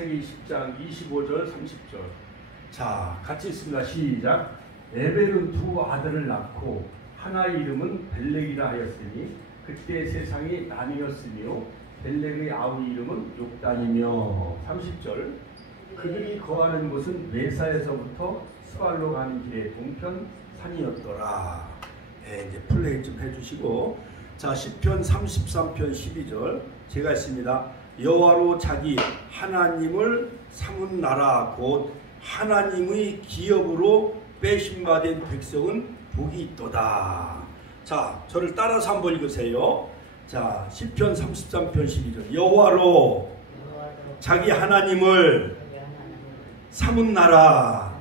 창세기 10장 25절 30절. 자, 같이 있습니다. 시작. 에벨은 두 아들을 낳고 하나의 이름은 벨렉이라 하였으니 그때 세상이 나뉘었으며 벨렉의 아우 이름은 욕단이며. 30절. 그들이 거하는 곳은 메사에서부터 스발로 가는 길의 동편 산이었더라. 이제 플레이 좀 해주시고, 자, 시편 33편 12절 제가 했습니다. 여호와로 자기 하나님을 삼은 나라 곧 하나님의 기업으로 빼심받은 백성은 복이 있도다. 자, 저를 따라서 한번 읽으세요. 자, 시편 33편 12절 여호와로 자기 하나님을 삼은 나라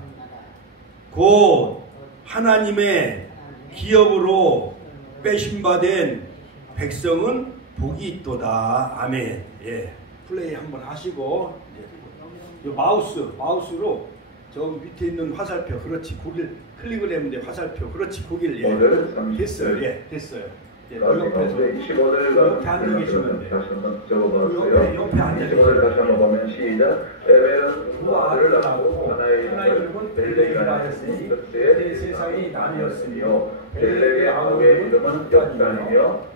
곧 하나님의 기업으로 빼심받은 백성은 복이 있도다. 아멘. 예, 플레이 한번 하시고, 이 마우스로 저 밑에 있는 화살표, 그렇지, 거길 클릭을 했는데 화살표, 그렇지, 거길, 예, 됐어요. 예, 됐어요. 예, 그 옆에서 이렇게 앉아 계시면 돼요. 옆에 앉아 계시면 다시 한번 보면 시작. 에벨은 두 아들을 낳고 하나의 이름은 벨렉이라 하였으니 그때 세상이 나뉘었으며 벨렉의 아우의 이름은 욕단이며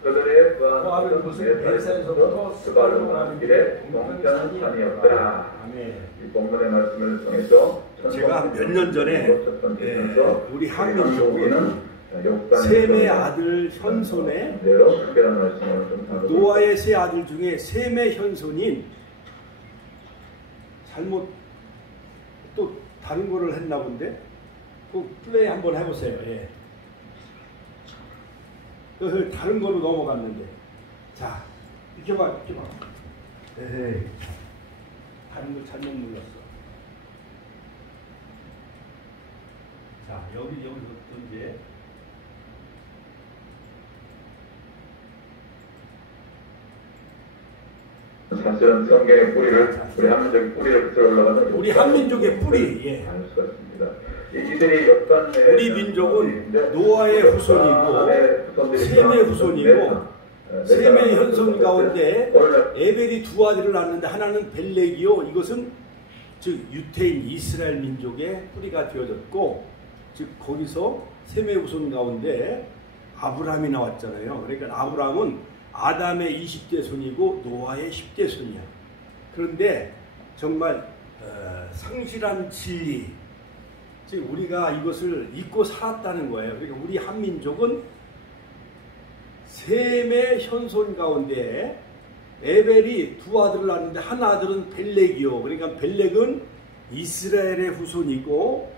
그들의 거하는 곳은 메사에서부터 스발로 가는 길에 동편 산이었더라. 이 본문의 말씀을 통해서 제가 몇 년 전에 우리 한민족은 셈의 아들 현손에 노아의 세 아들 중에 셈의 현손인 잘못 또 다른 거를 했나 본데 그 플레이 한번 해보세요. 예. 다른 거로 넘어갔는데, 자, 이렇게 봐. 에헤이, 다른 거 잘못 눌렀어. 자, 여기서 이제 사실은 성경의 뿌리를, 우리 한민족의 뿌리를 붙여 올라가는 우리 한민족의 뿌리, 예. 알 수가 있습니다. 이들이 우리 민족은 노아의 후손이고 셈의 후손이고 셈의 현손 가운데 에벨이 두 아들을 낳았는데 하나는 벨렉이요, 이것은 즉 유태인 이스라엘 민족의 뿌리가 되어졌고, 즉 거기서 셈의 후손 가운데 아브라함이 나왔잖아요. 그러니까 아브라함은 아담의 20대 손이고 노아의 10대 손이야. 그런데 정말 성실한 진리, 즉 우리가 이것을 잊고 살았다는 거예요. 그러니까 우리 한민족은 셈의 현손 가운데 에벨이 두 아들을 낳았는데 한 아들은 벨렉이요. 그러니까 벨렉은 이스라엘의 후손이고,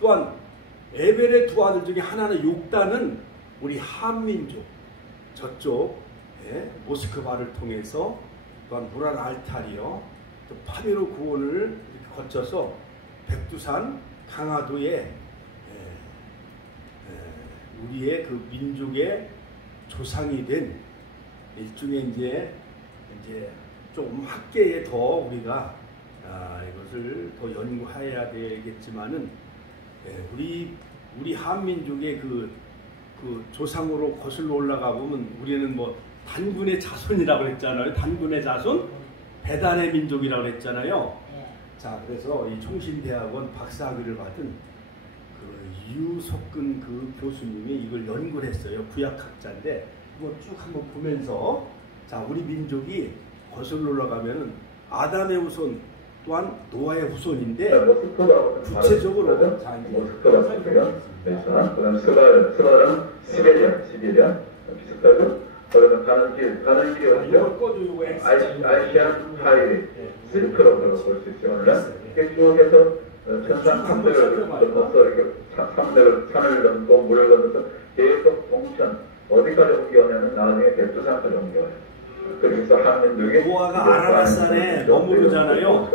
또한 에벨의 두 아들 중에 하나는 욕단은 우리 한민족 저쪽 모스크바를 통해서 또한 무랄 알타리요, 또 파미로 구원을 이렇게 거쳐서 백두산 강화도에 우리의 그 민족의 조상이 된 일종의 이제 좀 학계에 더 우리가 이것을 더 연구해야 되겠지만은, 우리 한민족의 그 조상으로 거슬러 올라가 보면 우리는 뭐 단군의 자손이라고 그랬잖아요. 단군의 자손, 배단의 민족이라고 그랬잖아요. 자, 그래서 이 총신대학원 박사학위를 받은 그 유석근 그 교수님이 이걸 연구를 했어요. 구약학자인데 이거 쭉 한번 보면서, 자, 우리 민족이 거슬러 올라가면은 아담의 후손 또한 노아의 후손인데 구체적으로 자, 모스크바 같고요. 그다음 스발은 시베리아 비슷하고, 그러면 가는 길이 어디죠? 아시안 하이웨이, 실크로드로 볼 수 있어요. 이렇게 쭉 해서 천산 산맥을 넘어서 이렇게 산을 넘고 물을 건너서 계속 동천 어디까지 옮겨오냐면 나중에 백두산까지 옮겨와요. 그래서 한민족이 노아가 아라라산에 머무르잖아요.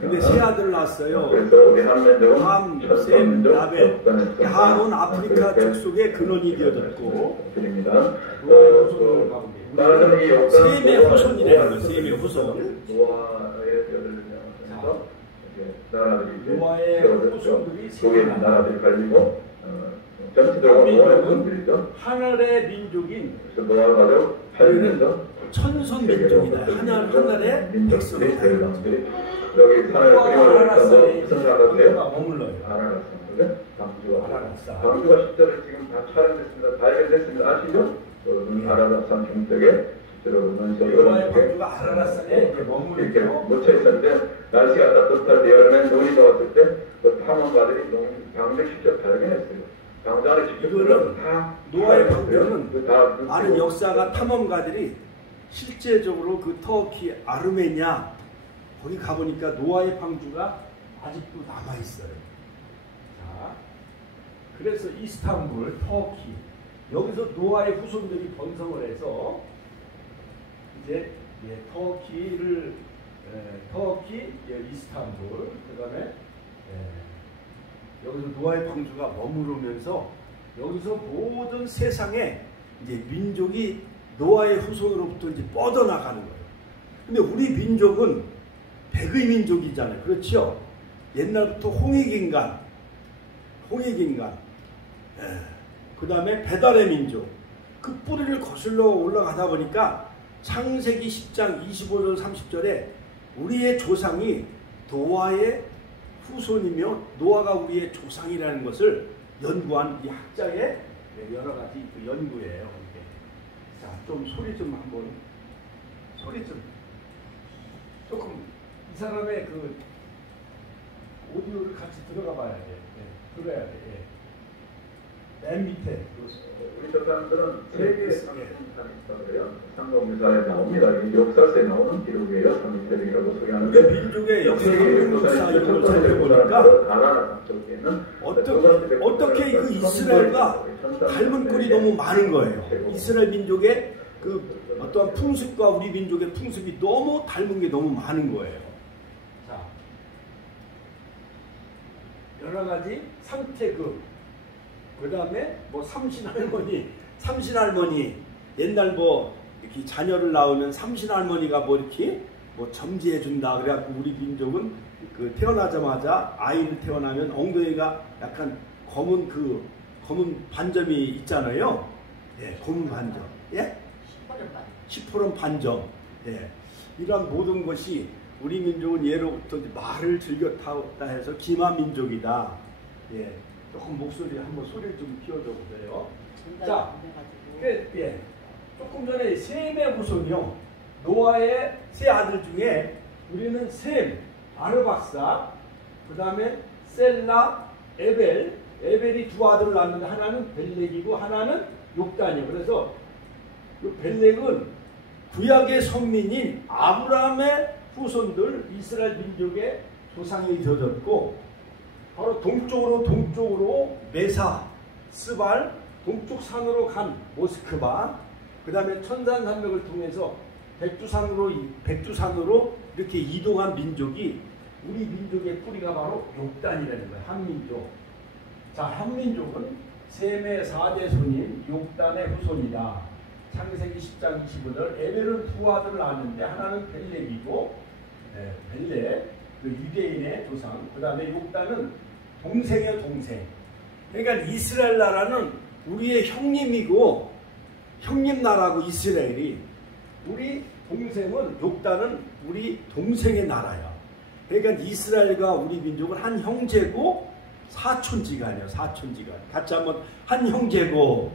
근데 세 아들을 낳았어요. 그래서 우리 한민족은 함, 셈, 야벳. 함은 아프리카 족속의 근원이 되어졌고, 셈의 후손이래요. 셈의 후손. 노아의 후손들이 세 나라들이 갈리고 전체적으로 노아의 후손들이죠. 하늘의 민족인 그래서 노아 가족 8년이죠. 천손 민족이다. 하나의 백성이다. 여기 산을 그리워니까 무슨 생각하세요? 머물러요. 아라라산. 광주가 실제로 지금 다 촬영됐습니다. 발견됐습니다. 아시죠? 아라라산 중턱에 실제로 광주가 아라라산에 이렇게 묻혀 있었는데 날씨가 따뜻할 때 여름에 눈이 녹았을 때 그 탐험가들이 방주를 직접 발견했어요. 방장을 직접 이거는 노아의 방주는 많은 역사가 탐험가들이 실제적으로 그 터키 아르메니아 거기 가보니까 노아의 방주가 아직도 남아있어요. 자, 그래서 이스탄불, 터키 여기서 노아의 후손들이 번성을 해서 이제 터키, 이스탄불, 그 다음에 여기서 노아의 방주가 머무르면서 여기서 모든 세상에 이제 민족이 노아의 후손으로부터 이제 뻗어나가는 거예요. 근데 우리 민족은 백의 민족이잖아요. 그렇죠? 옛날부터 홍익인간, 그 다음에 배달의 민족, 그 뿌리를 거슬러 올라가다 보니까 창세기 10장 25절 30절에 우리의 조상이 노아의 후손이며 노아가 우리의 조상이라는 것을 연구한 이 학자의 여러 가지 그 연구예요. 자, 좀 소리 좀 한번 조금 이 사람의 그 오디오를 같이 들어가 봐야 돼. 들어야 돼. 맨 밑에. 우리 조상들은 세계의 상승산이 있어요. 상공유사에 나옵니다. 역사서에 나오는 기록이에요. 상승들이라고 소개하는데 우리 민족의 역사 이런 걸 살펴보니까 어떻게 그 이스라엘과 닮은 꼴이 너무 많은 거예요. 이스라엘 민족의 그 어떠한 풍습과 우리 민족의 풍습이 너무 닮은 게 너무 많은 거예요. 자, 여러 가지 상태급, 그 다음에 뭐 삼신할머니, 옛날 뭐 이렇게 자녀를 낳으면 삼신할머니가 뭐 이렇게 뭐 점지해준다. 그래갖고 우리 민족은 그 태어나자마자 아이를 태어나면 엉덩이가 약간 검은 반점이 있잖아요. 예, 검은 반점. 예? 시퍼런 반점. 예. 이러한 모든 것이 우리 민족은 예로부터 말을 즐겨 타다 해서 기마민족이다. 예. 조금 목소리 한번 소리를 좀 키워줘 보세요. 자, 조금 전에 셈의 후손이요. 노아의 세 아들 중에 우리는 셈, 아르박사, 그 다음에 셀라, 에벨이 두 아들을 낳았는데 하나는 벨렉이고 하나는 욕단이에요. 그래서 그 벨렉은 구약의 선민인 아브라함의 후손들 이스라엘 민족의 조상이 되어졌고 바로 동쪽으로 메사, 스발, 동쪽 산으로 간 모스크바, 그 다음에 천산산맥을 통해서 백두산으로 이렇게 이동한 민족이 우리 민족의 뿌리가 바로 욕단이라는 거예요. 한민족. 자, 한민족은 셈의 4대 손인 욕단의 후손이다. 창세기 10장 25절 에벨은 두 아들을 낳았는데 하나는 벨렉이고 벨렉, 그 유대인의 조상, 그 다음에 욕단은 동생의 동생. 그러니까 이스라엘 나라는 우리의 형님이고 형님 나라고 이스라엘이, 우리 동생은 욕단은 우리 동생의 나라야. 그러니까 이스라엘과 우리 민족은 한 형제고 사촌지간이에요. 사촌지간. 같이 한번 한 형제고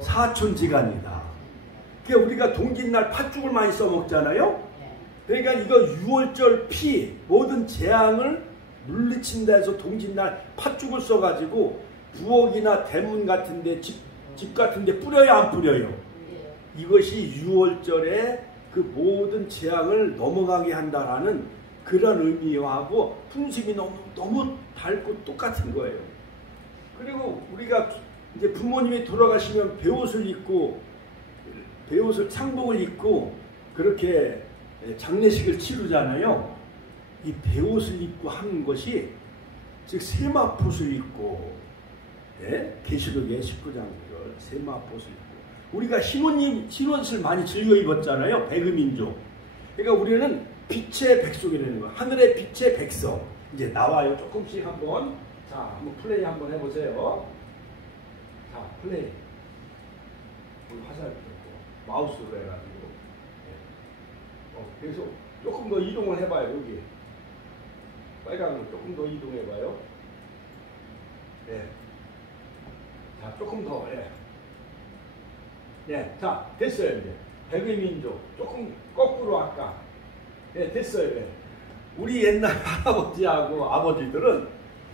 사촌지간이다. 그러니까 우리가 동짓날 팥죽을 많이 써먹잖아요. 그러니까 이거 6월절 피 모든 재앙을 물리친다 해서 동짓날 팥죽을 써가지고 부엌이나 대문 같은데 집 같은데 뿌려요, 안 뿌려요? 이것이 6월절에 그 모든 재앙을 넘어가게 한다라는 그런 의미하고 풍습이 너무 닮고 똑같은 거예요. 그리고 우리가 이제 부모님이 돌아가시면 베옷을 입고 상복을 입고 그렇게 장례식을 치르잖아요. 이 베옷을 입고 하는 것이 즉 세마포를 입고, 계시록의 19장 세마포를 입고 우리가 흰옷을 많이 즐겨 입었잖아요. 백의민족. 그러니까 우리는 빛의 백성이라는 거예요. 하늘의 빛의 백성. 이제 나와요. 조금씩 한번. 자, 한번 플레이 한번 해보세요. 자, 플레이. 화살 마우스로 해가지고. 계속 조금 더 이동을 해봐요. 여기 빨강으로 조금 더 이동해봐요. 네. 자, 조금 더. 예. 네, 자, 됐어요. 이제 백의 민족 조금 거꾸로 아까. 네, 됐어요. 예. 우리 옛날 할아버지하고 아버지들은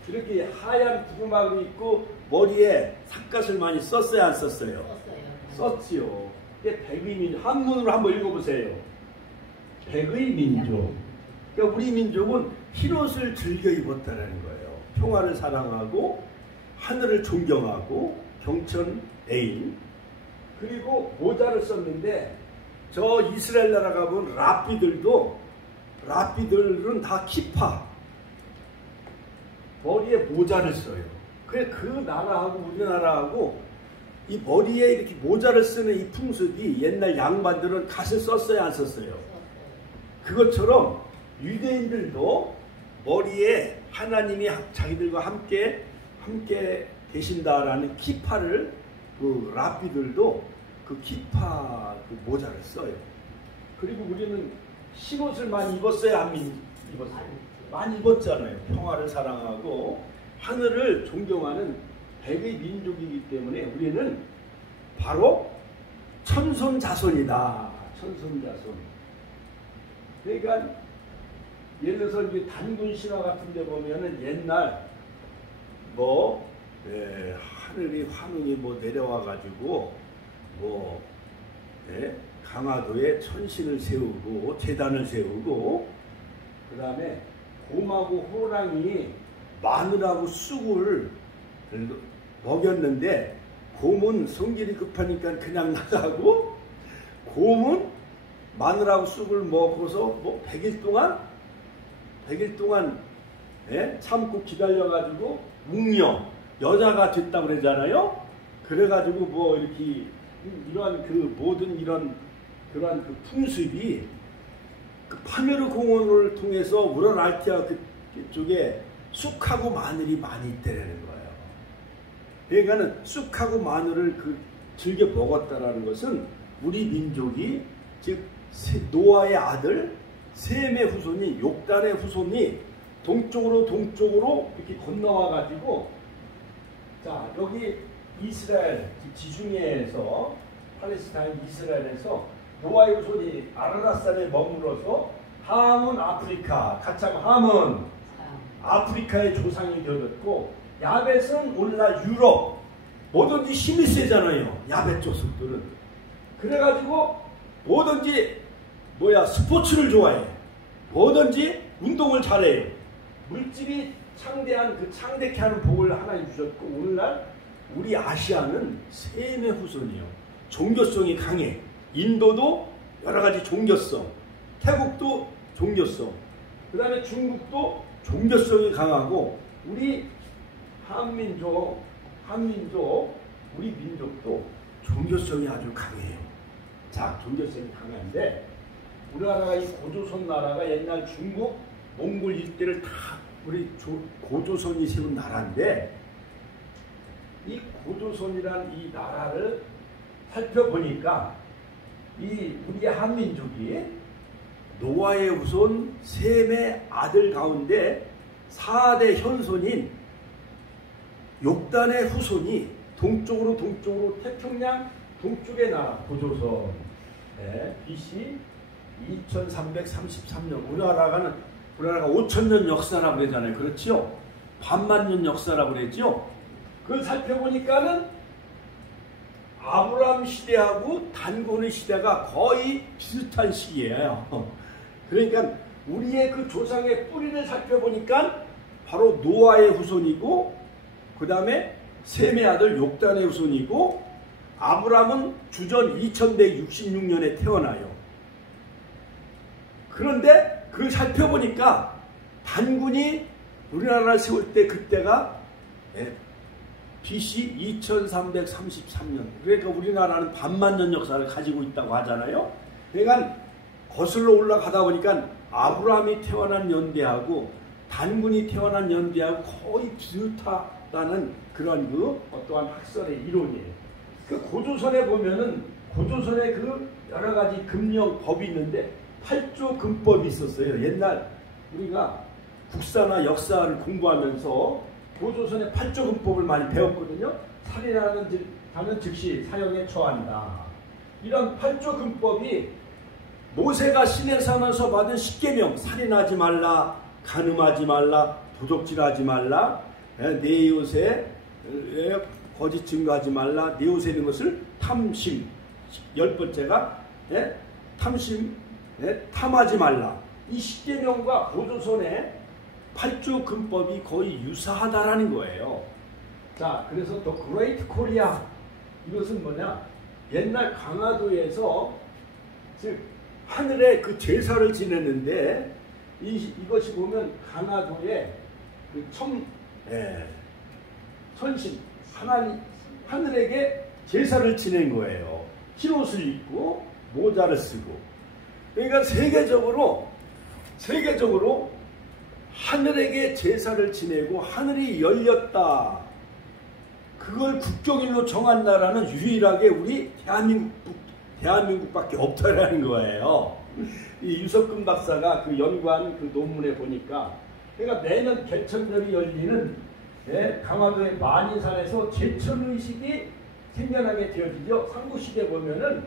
이렇게 하얀 두루마기 입고 머리에 삿갓을 많이 썼어요, 안 썼어요? 썼지요. 이게 백의 민족. 한문으로 한번 읽어보세요. 백의 민족. 그러니까 우리 민족은 흰옷을 즐겨 입었다는 거예요. 평화를 사랑하고 하늘을 존경하고 경천 애인, 그리고 모자를 썼는데 저 이스라엘 나라 가보면 랍비들은 다 키파, 머리에 모자를 써요. 그래, 그 나라하고 우리나라하고 이 머리에 이렇게 모자를 쓰는 이 풍습이 옛날 양반들은 갓을 썼어요, 안 썼어요? 그것처럼 유대인들도 머리에 하나님이 자기들과 함께 계신다라는 키파를, 그 랍비들도 그 키파 그 모자를 써요. 그리고 우리는 흰옷을 많이 입었어요, 안 입었어요? 많이 입었잖아요. 평화를 사랑하고 하늘을 존경하는 백의 민족이기 때문에 우리는 바로 천손자손이다. 천손자손. 그러니까 예를 들어서 이제 단군 신화 같은 데 보면은 옛날 하늘이 화능이 내려와 가지고 강화도에 천신을 세우고 제단을 세우고, 그 다음에 곰하고 호랑이 마늘하고 쑥을 먹였는데 곰은 성질이 급하니까 그냥 나가고, 곰은 마늘하고 쑥을 먹고서 100일 동안 참고 기다려가지고 웅녀 여자가 됐다고 그러잖아요. 그래가지고 이렇게 이러한 그 모든 이런 그러한 그 풍습이 그 파메르 공원을 통해서 우라랄티아 그쪽에 쑥하고 마늘이 많이 있다는 거예요. 그러니까는 쑥하고 마늘을 즐겨 먹었다라는 것은 우리 민족이, 즉 노아의 아들 셈의 후손이, 욕단의 후손이 동쪽으로 이렇게 건너와 가지고, 자, 여기 이스라엘 지중해에서, 팔레스타인 이스라엘에서 노아의 후손이 아라랏산에 머물러서 함은 아프리카, 가참 함은 아프리카의 조상이 되었고, 야벳은 오늘날 유럽, 뭐든지 힘이 세잖아요, 야벳 족속들은. 그래가지고 뭐든지 스포츠를 좋아해, 뭐든지 운동을 잘해요. 물질이 창대케 하는 복을 하나님 주셨고, 오늘날 우리 아시아는 셈의 후손이요. 종교성이 강해. 인도도 여러가지 종교성, 태국도 종교성, 그 다음에 중국도 종교성이 강하고, 우리 한민족, 우리 민족도 종교성이 아주 강해요. 자, 종교성이 강한데, 우리나라가 이 고조선 나라가 옛날 중국, 몽골 일대를 다 우리 고조선이 세운 나라인데, 이 고조선이란 이 나라를 살펴보니까 우리 한민족이 노아의 후손 셈의 아들 가운데 4대 현손인 욕단의 후손이 동쪽으로 태평양 동쪽의 나라 고조선, BC 2333년, 우리나라가 5000년 역사라고 그러잖아요. 그렇죠? 반만년 역사라고 그랬죠? 그걸 살펴보니까는 아브라함 시대하고 단군의 시대가 거의 비슷한 시기예요. 그러니까 우리의 그 조상의 뿌리를 살펴보니까 바로 노아의 후손이고, 그 다음에 셈의 아들 욕단의 후손이고, 아브라함은 주전 2166년에 태어나요. 그런데 그걸 살펴보니까 단군이 우리나라를 세울 때 그때가 BC 2333년. 그러니까 우리나라는 반만년 역사를 가지고 있다고 하잖아요. 그러니까 거슬러 올라가다 보니까 아브라함이 태어난 연대하고 단군이 태어난 연대하고 거의 비슷하다는 그런 어떠한 학설의 이론이에요. 그 고조선에 보면은 고조선의 그 여러 가지 금령 법이 있는데, 8조 근법이 있었어요. 옛날 우리가 국사나 역사를 공부하면서 고조선의 8조 근법을 많이 배웠거든요. 살인하는 즉시 사형에 처한다. 이런 8조 근법이 모세가 시내산에서 받은 10계명, 살인하지 말라, 간음하지 말라, 도적질하지 말라, 내 이웃에 거짓 증거하지 말라, 내 이웃에 있는 것을 탐심, 10번째가 탐심, 탐하지 말라. 이 10계명과 고조선의 8조 근법이 거의 유사하다라는 거예요. 자, 그래서 더 그레이트 코리아, 이것은 뭐냐? 옛날 강화도에서 즉 하늘에 그 제사를 지내는데 이것이 보면 강화도에 그 선신 하늘에게 제사를 지낸 거예요. 흰옷을 입고 모자를 쓰고. 그러니까 세계적으로 하늘에게 제사를 지내고 하늘이 열렸다. 그걸 국경일로 정한 나라는 유일하게 우리 대한민국밖에 없다라는 거예요. 이 유석근 박사가 그 연구한 그 논문에 보니까, 그러니까 매년 개천절이 열리는 강화도의 만인산에서 제천의식이 생겨나게 되어지죠. 삼국시대 보면은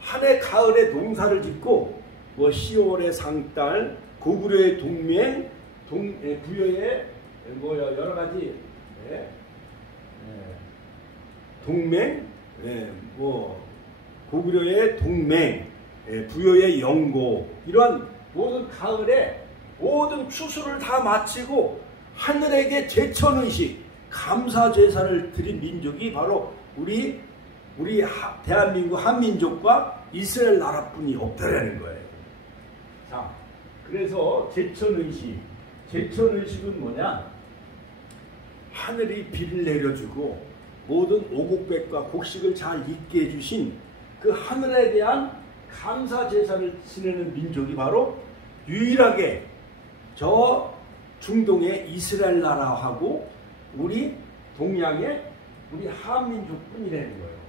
한 해 가을에 농사를 짓고 뭐 10월에 상달, 고구려의 동맹, 부여의 뭐 여러 가지 동맹, 뭐 고구려의 동맹, 부여의 영고, 이러한 모든 가을에 모든 추수를 다 마치고 하늘에게 제천의식, 감사제사를 드린 민족이 바로 우리 대한민국 한민족과 이스라엘 나라뿐이 없다라는 거예요. 자, 그래서 제천의식은 뭐냐? 하늘이 비를 내려주고 모든 오곡백과 곡식을 잘 익게 해주신 그 하늘에 대한 감사제사를 지내는 민족이 바로 유일하게 저 중동의 이스라엘 나라하고 우리 동양의 우리 한민족뿐이라는 거예요.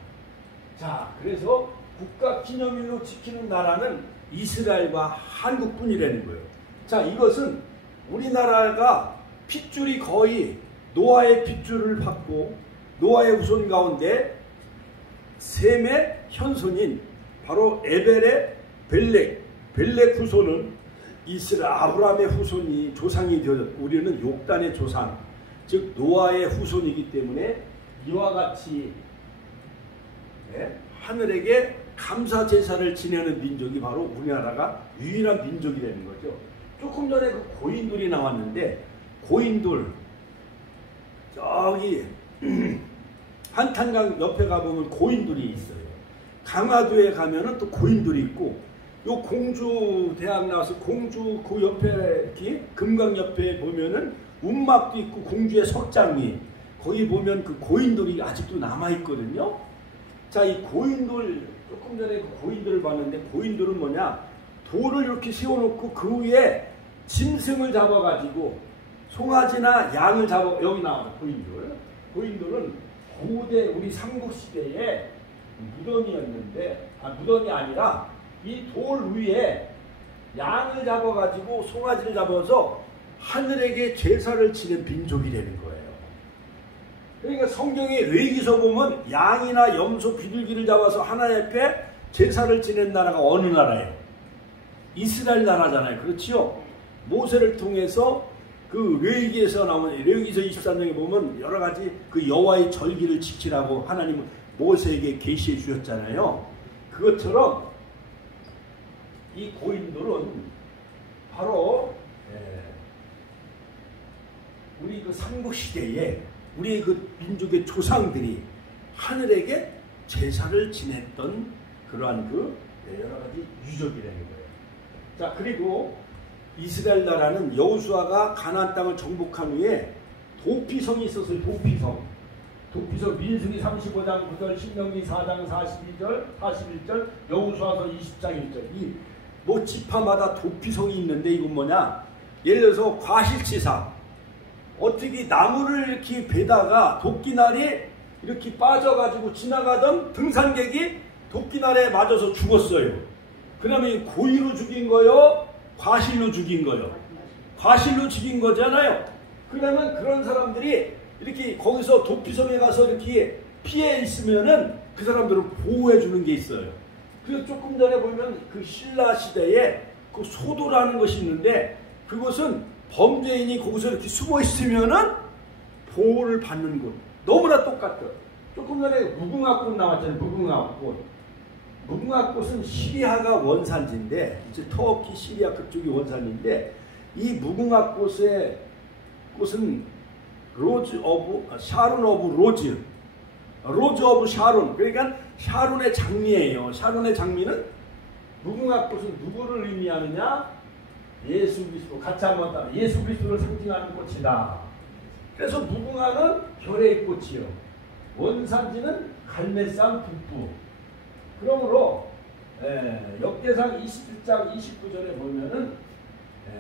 자, 그래서 국가 기념일로 지키는 나라는 이스라엘과 한국뿐이라는 거예요. 자, 이것은 우리나라가 핏줄이 거의 노아의 핏줄을 받고 노아의 후손 가운데 셈의 현손인 바로 에벨의 벨렉 후손은 이스라엘 아브라함의 후손이 조상이 되어졌고 우리는 욕단의 조상, 즉 노아의 후손이기 때문에 이와 같이 하늘에게 감사 제사를 지내는 민족이 바로 우리나라가 유일한 민족이라는 거죠. 조금 전에 그 고인돌이 나왔는데, 고인돌 저기 한탄강 옆에 가보면 고인돌이 있어요. 강화도에 가면은 또 고인돌이 있고, 요 공주 대학 나와서 공주 그 옆에 이렇게 금강 옆에 보면은 운막도 있고 공주의 석장이, 거기 보면 그 고인돌이 아직도 남아 있거든요. 자, 이 고인돌, 조금 전에 그 고인돌을 봤는데, 고인돌은 뭐냐? 돌을 이렇게 세워놓고 그 위에 짐승을 잡아가지고 송아지나 양을 잡아, 여기 나와요. 고인돌. 고인돌은 고대 우리 삼국시대에 무덤이었는데, 무덤이 아니라 이 돌 위에 양을 잡아가지고 송아지를 잡아서 하늘에게 제사를 지낸 민족이라는 거예요. 그러니까 성경에 레위기서 보면 양이나 염소, 비둘기를 잡아서 하나님 앞에 제사를 지낸 나라가 어느 나라예요? 이스라엘 나라잖아요. 그렇지요? 모세를 통해서 그 레위기에서 나오는, 레위기서 23장에 보면 여러 가지 그 여호와의 절기를 지키라고 하나님은 모세에게 계시해 주셨잖아요. 그것처럼 이 고인돌은 바로 우리 그 삼국시대에 우리 그 민족의 조상들이 하늘에게 제사를 지냈던 그러한 그 여러 가지 유적이라는 거예요. 자, 그리고 이스라엘 나라는 여호수아가 가나안 땅을 정복한 후에 도피성이 있었어요. 도피성 민수기 35장 9절, 신명기 4장 42절, 41절, 여호수아서 20장 1절. 이 뭐 지파마다 도피성이 있는데, 이건 뭐냐? 예를 들어서 과실치사. 어떻게 나무를 이렇게 베다가 도끼날이 이렇게 빠져가지고 지나가던 등산객이 도끼날에 맞아서 죽었어요. 그 다음에 고의로 죽인 거요? 과실로 죽인 거요? 과실로 죽인 거잖아요. 그러면 그런 사람들이 이렇게 거기서 도피섬에 가서 이렇게 피해 있으면은 그 사람들을 보호해 주는 게 있어요. 그래서 조금 전에 보면 그 신라 시대에 그 소도라는 것이 있는데 그것은 범죄인이 거기서 이렇게 숨어 있으면은 보호를 받는 곳. 너무나 똑같아요. 조금 전에 무궁화꽃 나왔잖아요. 무궁화꽃. 무궁화꽃은 시리아가 원산지인데, 이제 터키, 시리아 그쪽이 원산지인데, 이 무궁화꽃의 꽃은 샤론 오브 로즈 오브 샤론. 그러니까 샤론의 장미예요. 샤론의 장미는 무궁화꽃은 누구를 의미하느냐? 예수 그리스도. 같이 한번 따라. 예수 그리스도를 상징하는 꽃이다. 그래서 무궁화는 별의 꽃이요. 원산지는 갈멜산 북부. 그러므로 역대상 27장 29절에 보면은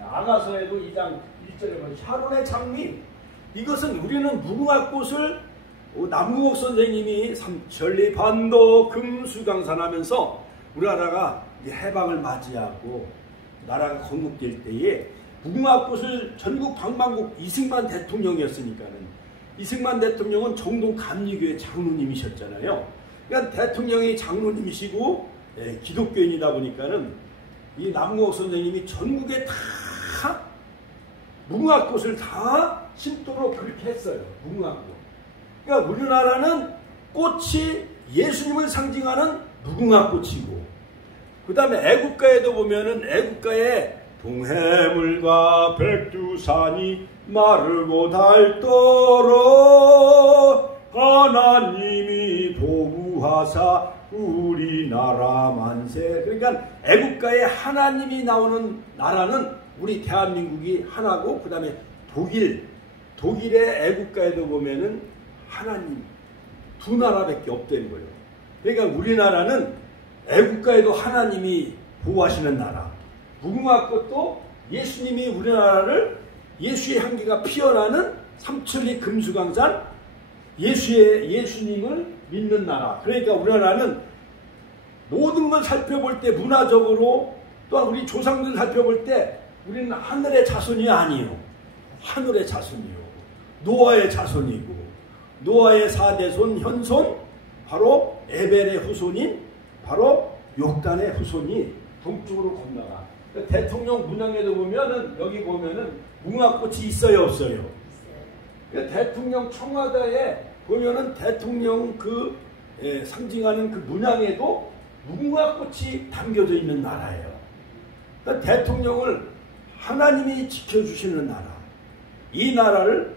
아가서에도 2장 1절에 보면 샤론의 장미. 이것은 우리는 무궁화꽃을 남궁옥 선생님이 전리반도 금수강산하면서 우리나라가 해방을 맞이하고 나라가 건국될 때에 무궁화꽃을 전국 방방곡 이승만 대통령이었으니까는 이승만 대통령은 정동 감리교회 장로님이셨잖아요. 그러니까 대통령이 장로님이시고 기독교인이다 보니까는 이 남궁옥 선생님이 전국에 다 무궁화꽃을 다 심도록 그렇게 했어요. 무궁화꽃. 그러니까 우리나라는 꽃이 예수님을 상징하는 무궁화꽃이고, 그 다음에 애국가에도 보면은 애국가에 동해물과 백두산이 마르고 닳도록 하나님이 보호하사 우리나라 만세. 그러니까 애국가에 하나님이 나오는 나라는 우리 대한민국이 하나고, 그 다음에 독일의 애국가에도 보면은 하나님 두 나라밖에 없다는 거예요. 그러니까 우리나라는 애국가에도 하나님이 보호하시는 나라. 무궁화꽃도 예수님이 우리나라를 예수의 향기가 피어나는 삼천리 금수강산 예수님을 믿는 나라. 그러니까 우리나라는 모든 걸 살펴볼 때 문화적으로 또한 우리 조상들 살펴볼 때 우리는 하늘의 자손이 아니에요. 하늘의 자손이요. 노아의 자손이고, 노아의 4대손 현손 바로 에벨의 후손인 바로 욕단의 후손이 동쪽으로 건너가. 대통령 문양에도 보면은 여기 보면은 무궁화꽃이 있어요, 없어요? 대통령 청와대에 보면은 대통령 그 상징하는 그 문양에도 무궁화꽃이 담겨져 있는 나라예요. 그러니까 대통령을 하나님이 지켜주시는 나라. 이 나라를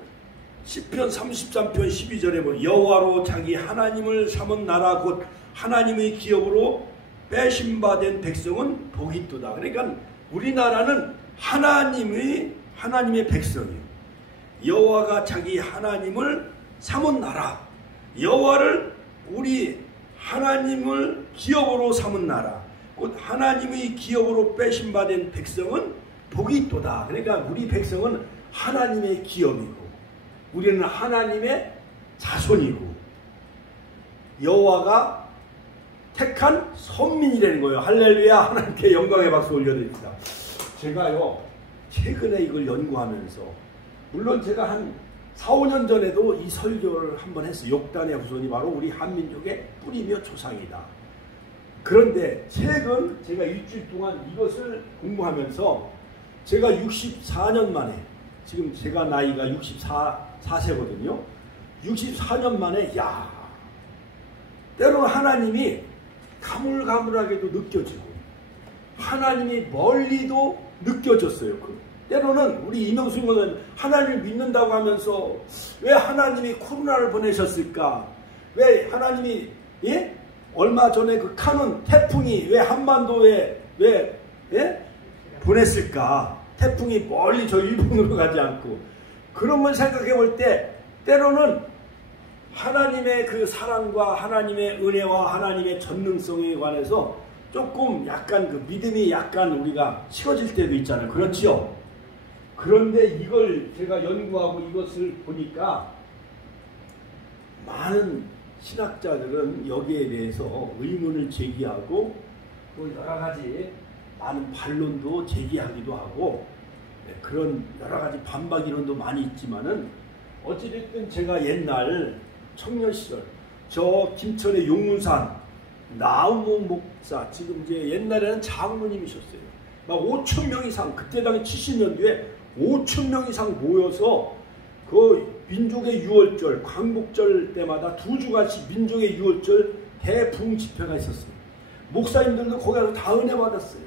시편 33편 12절에 보면 여호와로 자기 하나님을 삼은 나라 곧 하나님의 기업으로 빼심받은 백성은 복이 있도다. 그러니까 우리나라는 하나님의 백성이에요. 여호와가 자기 하나님을 삼은 나라. 여호와를 우리 하나님을 기업으로 삼은 나라. 곧 하나님의 기업으로 빼심받은 백성은 복이 있도다. 그러니까 우리 백성은 하나님의 기업이고 우리는 하나님의 자손이고 여호와가 택한 선민이라는 거예요. 할렐루야. 하나님께 영광의 박수 올려드립니다. 제가요 최근에 이걸 연구하면서 물론 제가 한 4, 5년 전에도 이 설교를 한번 했어요. 욕단의 후손이 바로 우리 한민족의 뿌리며 조상이다. 그런데 최근 제가 일주일 동안 이것을 공부하면서 제가 64년 만에, 지금 제가 나이가 64세거든요. 64년 만에 때로는 하나님이 가물가물하게도 느껴지고 하나님이 멀리도 느껴졌어요. 때로는 우리 이명수 의원은 하나님을 믿는다고 하면서 왜 하나님이 코로나를 보내셨을까? 왜 하나님이 얼마 전에 그 카눈 태풍이 왜 한반도에 보냈을까? 태풍이 멀리 저 일본으로 가지 않고. 그런 걸 생각해 볼 때 때로는 하나님의 그 사랑과 하나님의 은혜와 하나님의 전능성에 관해서 조금 약간 그 믿음이 약간 우리가 식어질 때도 있잖아요. 그렇지요? 그런데 이걸 제가 연구하고 이것을 보니까 많은 신학자들은 여기에 대해서 의문을 제기하고 또 여러 가지 많은 반론도 제기하기도 하고 그런 여러 가지 반박 이론도 많이 있지만은 어찌됐든 제가 옛날 청년 시절 저 김천의 용문산 나우몽 목사 지금 이제 옛날에는 장로님이셨어요. 막 5천 명 이상 그때 당시 70년도에 5천 명 이상 모여서 그 민족의 유월절 광복절 때마다 2주간씩 민족의 유월절 대풍 집회가 있었어요. 목사님들도 거기 가서 다 은혜 받았어요.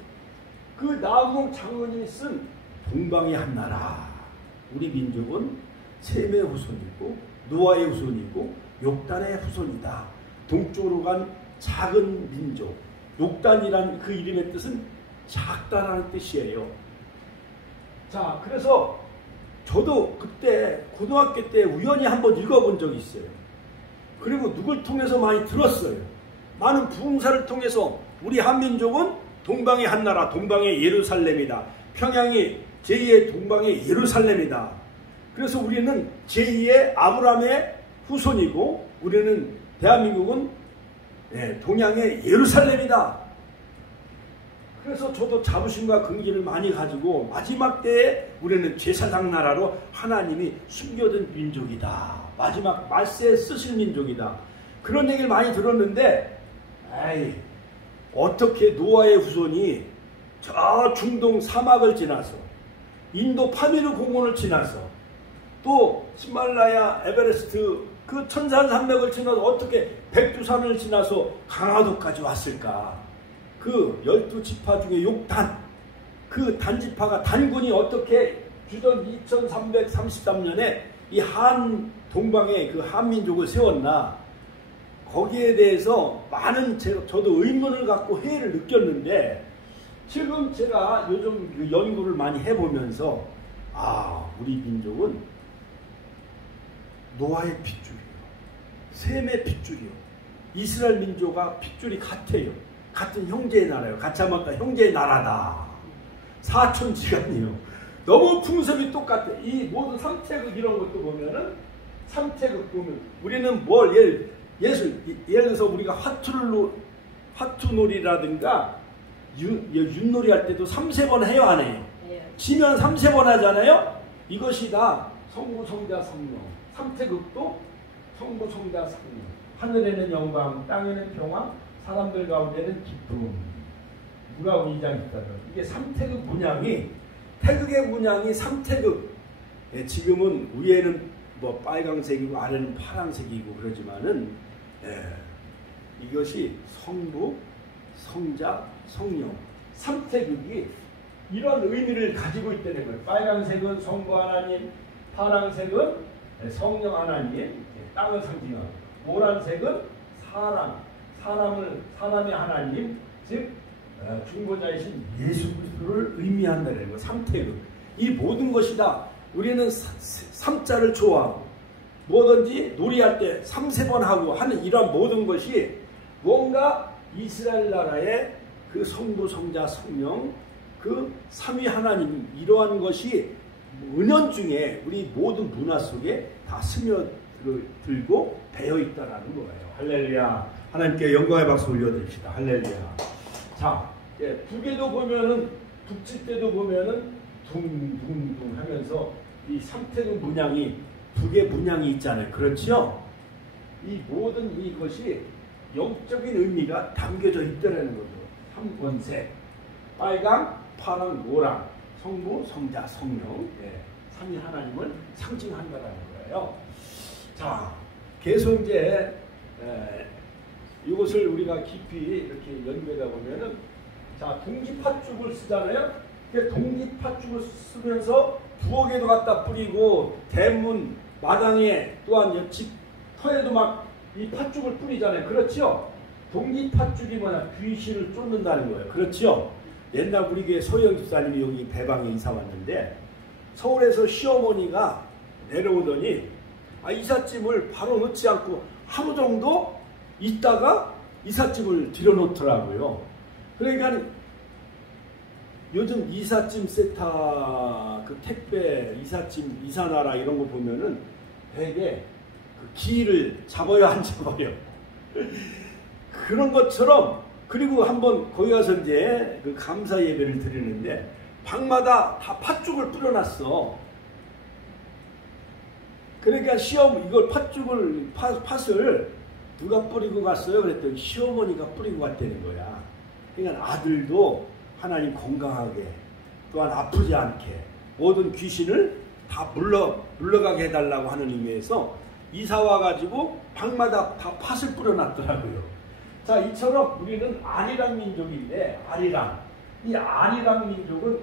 그 나우몽 장로님이 쓴 동방의 한나라 우리 민족은 셈의 후손이고 노아의 후손이고 욕단의 후손이다. 동쪽으로 간 작은 민족 욕단이란 그 이름의 뜻은 작다라는 뜻이에요. 자, 그래서 저도 그때 고등학교 때 우연히 한번 읽어본 적이 있어요. 그리고 누굴 통해서 많이 들었어요. 많은 부흥사를 통해서 우리 한민족은 동방의 한나라, 동방의 예루살렘이다. 평양이 제2의 동방의 예루살렘이다. 그래서 우리는 제2의 아브라함의 후손이고 우리는 대한민국은 동양의 예루살렘이다. 그래서 저도 자부심과 긍지를 많이 가지고 마지막 때에 우리는 제사장 나라로 하나님이 숨겨둔 민족이다. 마지막 말세에 쓰실 민족이다. 그런 얘기를 많이 들었는데 어떻게 노아의 후손이 저 중동 사막을 지나서 인도 파미르 공원을 지나서 또 히말라야 에베레스트 그 천산산맥을 지나서 어떻게 백두산을 지나서 강화도까지 왔을까? 그 12지파 중에 욕단 그 단지파가 단군이 어떻게 주전 2333년에 이 한 동방의 그 한민족을 세웠나? 거기에 대해서 많은 저도 의문을 갖고 회의를 느꼈는데 지금 제가 요즘 그 연구를 많이 해보면서 우리 민족은 노아의 핏줄이에요. 셈의 핏줄이요. 이스라엘 민족과 핏줄이 같아요. 같은 형제의 나라예요. 가차마카 형제의 나라다. 사촌지간이에요. 너무 풍습이 똑같아. 이 모든 삼태극 이런 것도 보면은 삼태극 보면 우리는 뭘 예를 들어서 우리가 화투놀이라든가 윷놀이 할 때도 3-3번 해요, 안 해요? 지면 3-3번 하잖아요? 이것이 다 성부, 성자, 성령. 삼태극도 성부, 성자, 성령. 하늘에는 영광, 땅에는 평화, 사람들 가운데는 기쁨. 누가복음 2장 14절. 이게 삼태극 문양이 태극의 문양이 삼태극. 지금은 위에는 뭐 빨강색이고 아래는 파란색이고 그러지만은 이것이 성부, 성자, 성령 삼태극이 이런 의미를 가지고 있다는 거예요. 빨간색은 성부 하나님, 파란색은 성령 하나님, 땅을 상징하고 노란색은 사람의 하나님, 즉 중보자이신 예수 그리스도를 의미한다는 거예요. 삼태극. 이 모든 것이 다 우리는 삼자를 좋아하고 뭐든지 놀이할 때 3-3번 하고 하는 이런 모든 것이 뭔가 이스라엘 나라의 그 성부, 성자, 성령 그 삼위 하나님 이러한 것이 은연중에 우리 모든 문화 속에 다 스며들고 배어있다라는 거예요. 할렐루야. 하나님께 영광의 박수 올려드립시다. 할렐루야. 자, 북에도 보면은 북칠 때도 보면은 둥둥둥 하면서 이 삼태극 문양이 북의 문양이 있잖아요. 그렇죠? 이 모든 이것이 영적인 의미가 담겨져 있다는 거죠. 삼권색, 빨강, 파랑, 노랑, 성부, 성자, 성령, 삼위 하나님을 상징한다는 거예요. 자, 계속 이제 이것을 우리가 깊이 이렇게 연구하다 보면은 자, 동지팥죽을 쓰잖아요. 동지팥죽을 쓰면서 부엌에도 갖다 뿌리고 대문 마당에 또한 집 터에도 막 이 팥죽을 뿌리잖아요. 그렇죠? 동지팥죽이 뭐냐? 귀신을 쫓는다는 거예요. 그렇죠? 옛날 우리 교회 소영 집사님이 여기 배방에 이사 왔는데 서울에서 시어머니가 내려오더니 이삿짐을 바로 넣지 않고 하루 정도 있다가 이삿짐을 들여놓더라고요. 그러니까 요즘 이삿짐 세타, 그 택배, 이삿짐, 이사나라 이런 거 보면은 되게 그 기일을 잡아요, 안 잡아요? 그런 것처럼 그리고 한번 거기 가서 이제 그 감사 예배를 드리는데 방마다 다 팥죽을 뿌려놨어. 그러니까 이걸 팥을 누가 뿌리고 갔어요? 그랬더니 시어머니가 뿌리고 갔다는 거야. 그러니까 아들도 하나님 건강하게 또한 아프지 않게 모든 귀신을 다 물러가게 해달라고 하는 의미에서 이사 와가지고 방마다 다 팥을 뿌려놨더라고요. 자, 이처럼 우리는 아리랑 민족인데 이 아리랑 민족은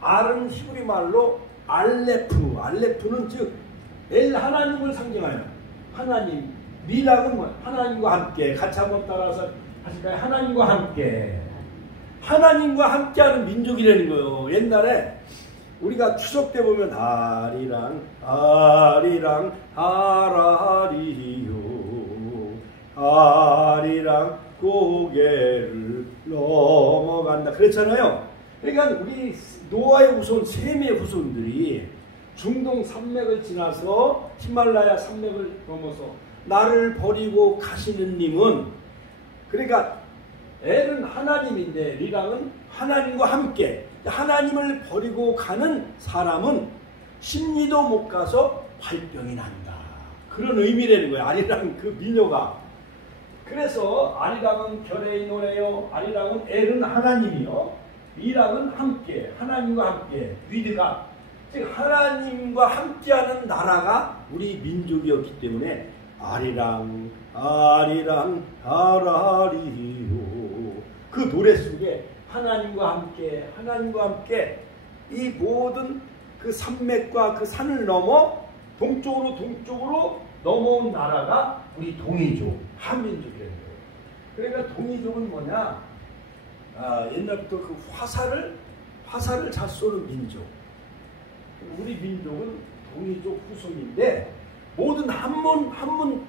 알은 히브리 말로 알레프는 즉 하나님을 상징하여 하나님, 미락은 하나님과 함께, 같이 한번 따라서 하실까요? 하나님과 함께하는 민족이라는 거예요. 옛날에 우리가 추석 때 보면 아리랑 고개를 넘어간다 그랬잖아요. 그러니까 우리 노아의 후손 셈의 후손들이 중동 산맥을 지나서 히말라야 산맥을 넘어서 나를 버리고 가시는 님은, 그러니까 엘은 하나님인데 리랑은 하나님과 함께, 하나님을 버리고 가는 사람은 심리도 못 가서 화병이 난다. 그런 의미라는 거예요. 아리랑 그 민요가. 그래서 아리랑은 결의 노래요. 아리랑은 엘은 하나님이요. 리랑은 함께, 하나님과 함께, 위드가, 즉 하나님과 함께하는 나라가 우리 민족이었기 때문에 아리랑 아라리요. 그 노래 속에 하나님과 함께 이 모든 그 산맥과 그 산을 넘어 동쪽으로 넘어온 나라가 우리 동이족, 한민족이라는 거예요. 그러니까 동이족은 뭐냐? 옛날부터 그 화살을 잘 쏘는 민족. 우리 민족은 동이족 후손인데 모든 한문